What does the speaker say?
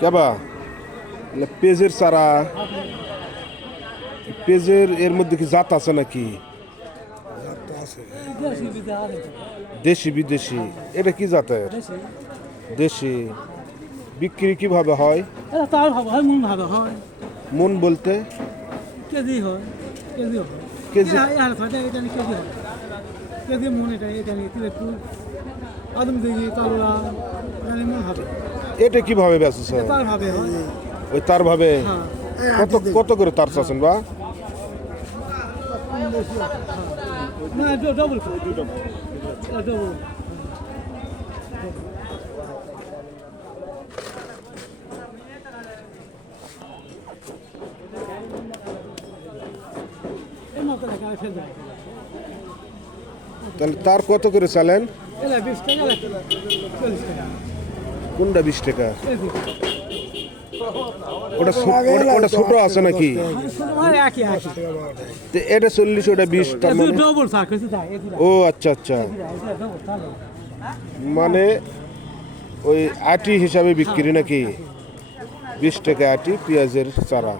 কেবা পেঁয়াজের চারা, পেঁয়াজের এর মধ্যে কি জাত আছে নাকি? দেশি বিদেশি, এটা কি জাতের? দেশি। বিক্রি কিভাবে হয়? মন বলতে কেজি হয়, কেজি হয়, কেজি কেজি মন এটা একটু আদম দেখি কালোরা মন হবে। এটা কিভাবে বেচেছে? তার ভাবে হয়। ওই তার ভাবে হ্যাঁ, কত কত করে তার চাচ্ছেন বা? না ডবল ডবল। তাহলে তার কত করে চালেন? 20 টাকা, 40 টাকা। কোনটা 20 টাকা? ওটা ওটা ছোট আছে নাকি? তো এটা 40, ওটা 20, তার মানে? ডবল স্যার কিছু তাই ও আচ্ছা আচ্ছা, মানে ওই আটি হিসাবে বিক্রি নাকি? 20 টাকা আটি পেঁয়াজের চারা।